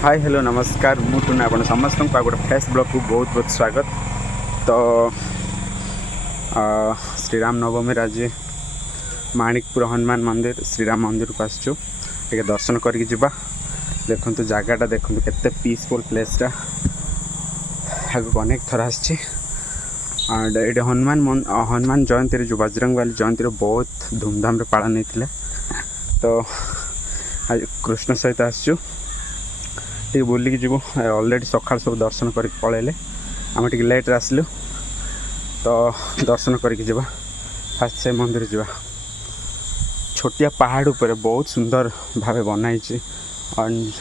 Hi hello नमस्कार मुझे आप समस्त को गोटे फ्रेश ब्लॉग को बहुत बहुत स्वागत। तो श्रीराम नवमी आज माणिकपुर हनुमान मंदिर श्रीराम मंदिर को आसचु टे दर्शन करके जावा। देखो जगटा देखो केते पीसफुल प्लेसटा आगे अनेक थर आसी एंड ये हनुमान जयंती जो बजरंगबली जयंती बहुत धूमधाम पालन होता। तो आज कृष्ण सहित आसचु टे बुलिकी जीवु। ऑलरेडी सकाळ सब दर्शन कर पलैले आम टे लेट्रे आसलु तो दर्शन करके जावा। फास्ट से मंदिर जावा। छोटिया पहाड़ ऊपर बहुत सुंदर भाव बनाई एंड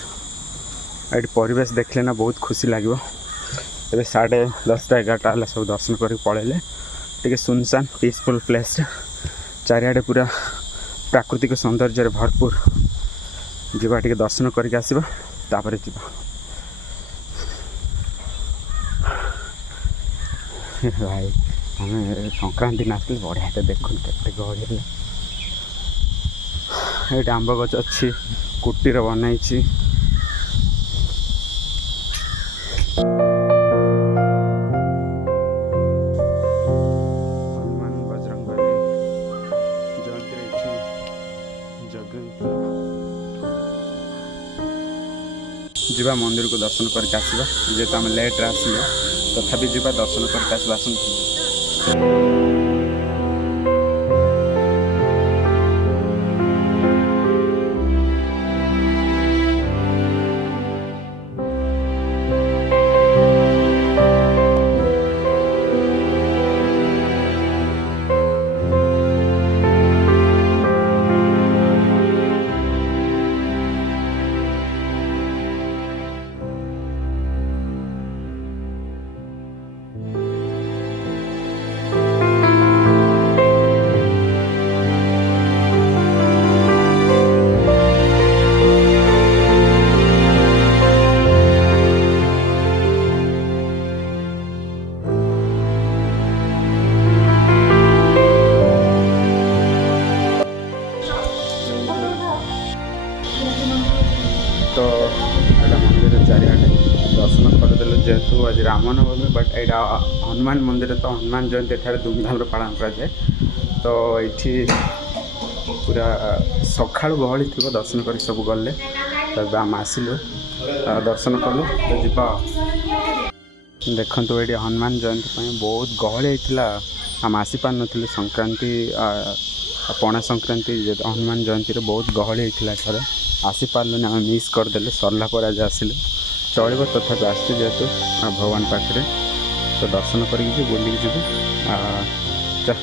ये परिवेश देखले ना बहुत खुशी लगे। ये 10:30-11टा सब दर्शन कर पलैले टे सुनसान पीसफुल प्लेस चारिआडे पूरा प्राकृतिक सौंदर्य भरपूर जीवा टे दर्शन करके आसवा तापर जीवा। भाई आम संक्रांति नाचल बढ़िया देखो के गहली ये आंब गच अच्छी कुटीर बनाई हनुमान बजरंगबली जयंती जीवा मंदिर को दर्शन करके आसवा। जेहेतु आम लेट्रे आसलु तथापि जीवा दर्शन करके आसवा। तो यहाँ मंदिर चारिआडे दर्शन करदेलु जेहेतु आज रामनवमी बट यहाँ हनुमान मंदिर तो हनुमान जयंती एठार धूमधाम पालन कराए। तो ये पूरा सकाळु गहली थी दर्शन कर सब गले तो आम आसिलु दर्शन कलु तो जीवा। देखो ये हनुमान जयंती बहुत गहली होता आम आसी पार नु संक्रांति पणा संक्रांति हनुमान जयंती बहुत गहली होता थोड़े आसी पार्लुनि आम मिस करदे सरला पर आज आसिलु चलो तथापि आसचु जेहेतु भगवान पाखे तो दर्शन करके बुलिकी जीवु। जा